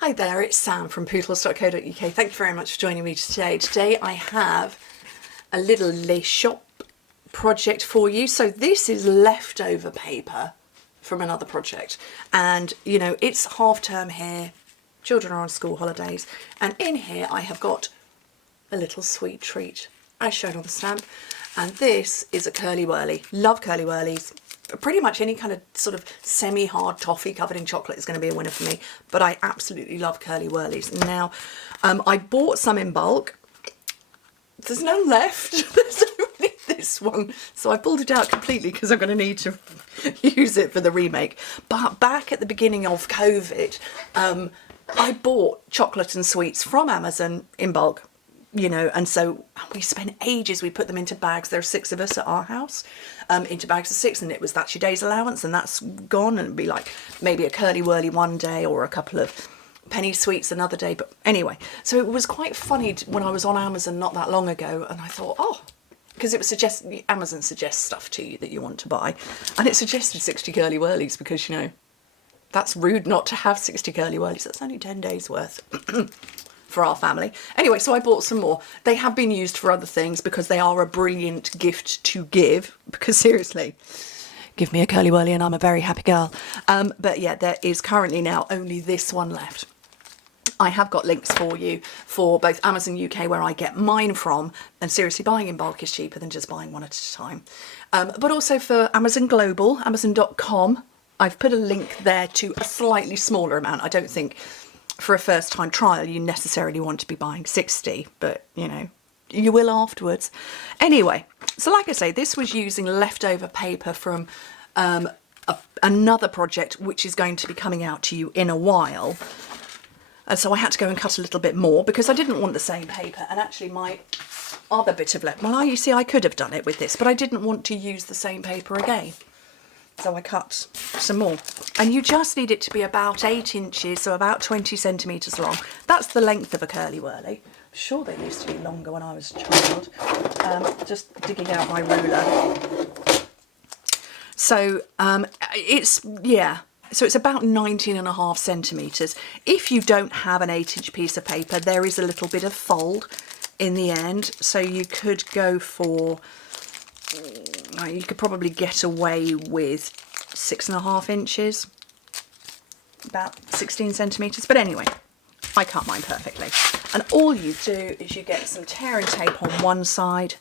Hi there, it's Sam from Pootles.co.uk. Thank you very much for joining me today. Today I have a little Les Shop project for you. So this is leftover paper from another project. And, you know, it's half term here. Children are on school holidays. And in here I have got a little sweet treat as shown on the stamp. And this is a Curly Wurly. Love Curly Wurlies. Pretty much any kind of sort of semi-hard toffee covered in chocolate is going to be a winner for me, but I absolutely love Curly Wurlies. Now, I bought some in bulk. There's none left. There's only this one. So I pulled it out completely because I'm going to need to use it for the remake. But back at the beginning of COVID, I bought chocolate and sweets from Amazon in bulk. You know, and so we spent ages, we put them into bags. There are 6 of us at our house, into bags of 6, and that's your day's allowance, and that's gone. And it'd be like maybe a Curly Wurly one day or a couple of penny sweets another day. But anyway, so it was quite funny when I was on Amazon not that long ago, and I thought, oh, because it was Amazon suggests stuff to you that you want to buy, and it suggested 60 Curly Wurlies because, you know, that's rude not to have 60 Curly Wurlies. That's only 10 days worth. For our family. Anyway, so I bought some more. They have been used for other things because they are a brilliant gift to give, because seriously, give me a Curly Wurly and I'm a very happy girl. But yeah, there is currently now only this one left. I have got links for you for both Amazon UK, where I get mine from, and seriously, buying in bulk is cheaper than just buying one at a time. But also for Amazon Global, Amazon.com. I've put a link there to a slightly smaller amount. I don't think for a first time trial you necessarily want to be buying 60, but you know, you will afterwards. Anyway, so like I say, this was using leftover paper from another project which is going to be coming out to you in a while. And so I had to go and cut a little bit more because I didn't want the same paper. And actually my other bit of well, you see, I could have done it with this, but I didn't want to use the same paper again. So I cut some more. And you just need it to be about 8 inches, so about 20 centimetres long. That's the length of a Curly Wurly. I'm sure they used to be longer when I was a child. Just digging out my ruler. So it's about 19.5 centimetres. If you don't have an 8-inch piece of paper, there is a little bit of fold in the end. So you could go for, you could probably get away with 6.5 inches, about 16 centimetres. But anyway, I cut mine perfectly. And all you do is you get some tear and tape on one side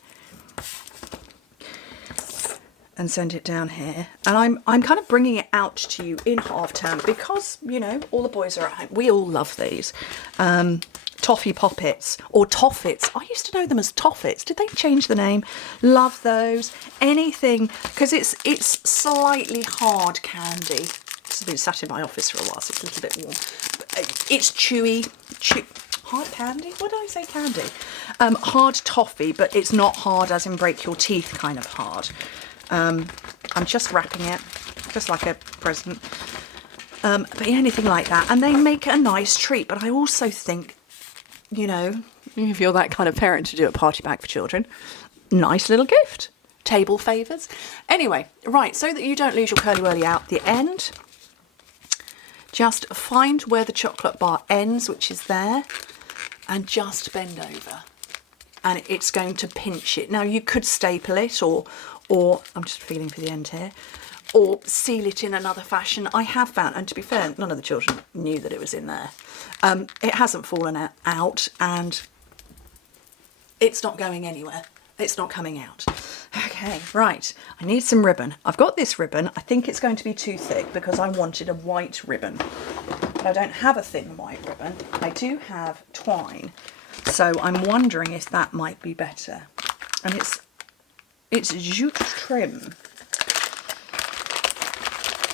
and send it down here. And I'm kind of bringing it out to you in half term because, you know, all the boys are at home. We all love these. Toffee poppets or toffets. I used to know them as toffets. Did they change the name? Love those. Anything, because it's slightly hard candy. This has been sat in my office for a while, so it's a little bit warm. It's chewy, hard candy? What did I say, candy? Hard toffee, but it's not hard as in break your teeth kind of hard. I'm just wrapping it, just like a present. But anything like that. And they make a nice treat, but I also think, you know, if you're that kind of parent to do a party bag for children, nice little gift. Table favours. Anyway, right, so that you don't lose your Curly Wurly out the end, just find where the chocolate bar ends, which is there, and just bend over. And it's going to pinch it. Now, you could staple it or I'm just feeling for the end here, or seal it in another fashion. I have found, and to be fair, none of the children knew that it was in there. It hasn't fallen out and it's not going anywhere. It's not coming out. Okay, right. I need some ribbon. I've got this ribbon. I think it's going to be too thick because I wanted a white ribbon. But I don't have a thin white ribbon. I do have twine. So I'm wondering if that might be better. And it's jute trim,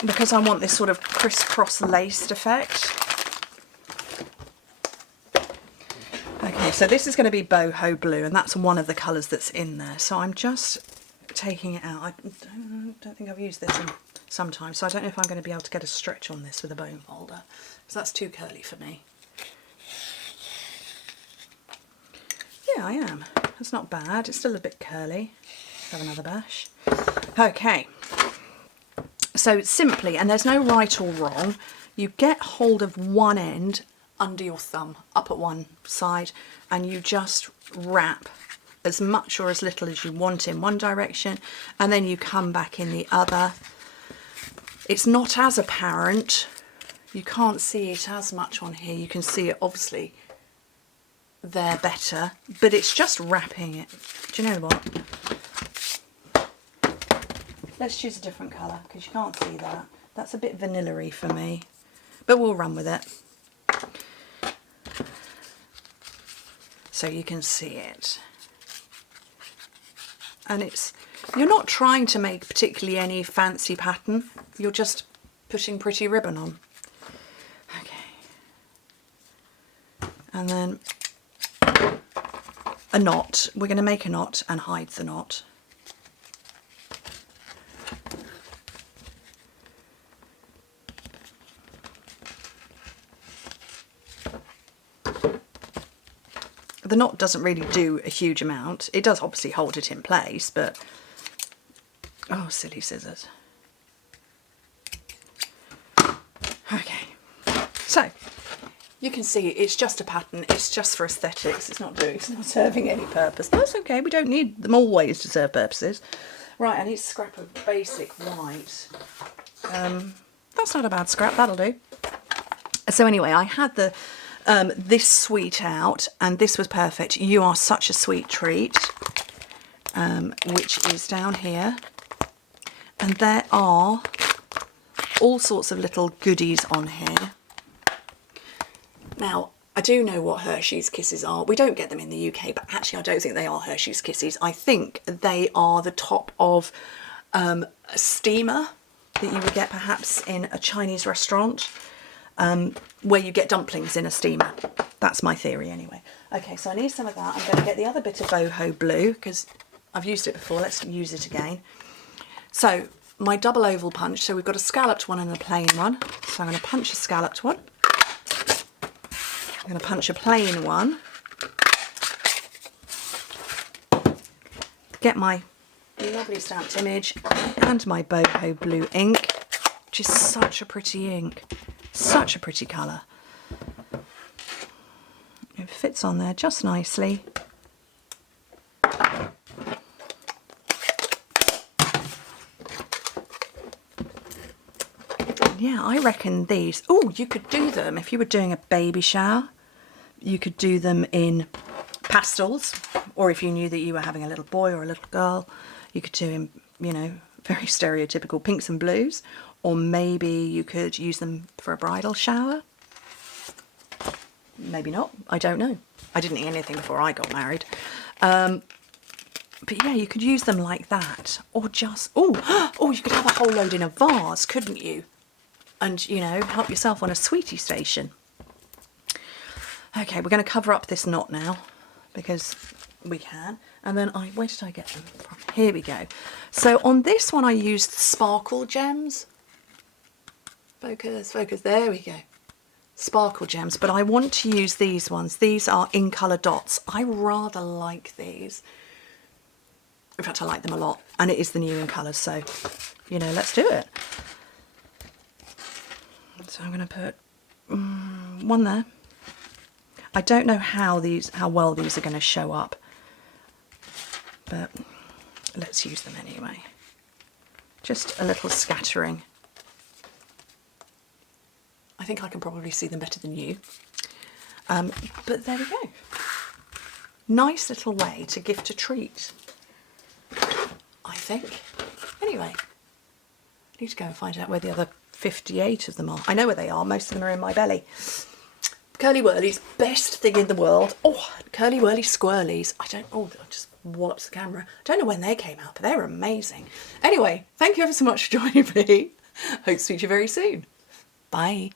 because I want this sort of crisscross laced effect. Okay, so this is going to be boho blue, and that's one of the colours that's in there. So I'm just taking it out. I don't think I've used this in some time, so I don't know if I'm going to be able to get a stretch on this with a bone folder, because that's too curly for me. Yeah, I am. It's not bad. It's still a bit curly. Let's have another bash. Okay. So simply, and there's no right or wrong, you get hold of one end under your thumb, up at one side, and you just wrap as much or as little as you want in one direction, and then you come back in the other. It's not as apparent. You can't see it as much on here. You can see it obviously there better, but it's just wrapping it. Do you know what? Let's choose a different colour because you can't see that. That's a bit vanilla-y for me, but we'll run with it. So you can see it. And you're not trying to make particularly any fancy pattern, you're just putting pretty ribbon on. Okay. And then a knot. We're going to make a knot and hide the knot. The knot doesn't really do a huge amount. It does obviously hold it in place, but... Oh, silly scissors. Okay. So, you can see it's just a pattern. It's just for aesthetics. It's not serving any purpose. That's okay. We don't need them always to serve purposes. Right, I need a scrap of basic white. That's not a bad scrap. That'll do. So anyway, I had this sweet out, and this was perfect. You Are Such a Sweet Treat, which is down here, and there are all sorts of little goodies on here. Now, I do know what Hershey's Kisses are. We don't get them in the UK, but actually I don't think they are Hershey's Kisses. I think they are the top of a steamer that you would get perhaps in a Chinese restaurant. Where you get dumplings in a steamer. That's my theory anyway. Okay, so I need some of that. I'm going to get the other bit of boho blue because I've used it before. Let's use it again. So my double oval punch. So we've got a scalloped one and a plain one. So I'm going to punch a scalloped one. I'm going to punch a plain one. Get my lovely stamped image and my boho blue ink, which is such a pretty ink. Such a pretty colour. It fits on there just nicely. Yeah, I reckon these... Oh, you could do them if you were doing a baby shower. You could do them in pastels, or if you knew that you were having a little boy or a little girl, you could do in, you know, very stereotypical pinks and blues. Or maybe you could use them for a bridal shower. Maybe not. I don't know. I didn't eat anything before I got married. But yeah, you could use them like that. Or just... Oh, you could have a whole load in a vase, couldn't you? And, you know, help yourself on a sweetie station. Okay, we're going to cover up this knot now. Because we can. And then where did I get them from? Here we go. So on this one I used sparkle gems. Focus, focus, there we go. Sparkle gems, but I want to use these ones. These are in colour dots. I rather like these. In fact, I like them a lot, and it is the new in colours, so, you know, let's do it. So I'm going to put one there. I don't know how well these are going to show up, but let's use them anyway. Just a little scattering. I think I can probably see them better than you. But there we go. Nice little way to gift a treat, I think. Anyway, I need to go and find out where the other 58 of them are. I know where they are. Most of them are in my belly. Curly Wurlies, best thing in the world. Oh, Curly Wurly Squirlies. I just walloped the camera. I don't know when they came out, but they're amazing. Anyway, thank you ever so much for joining me. Hope to speak to you very soon. Bye.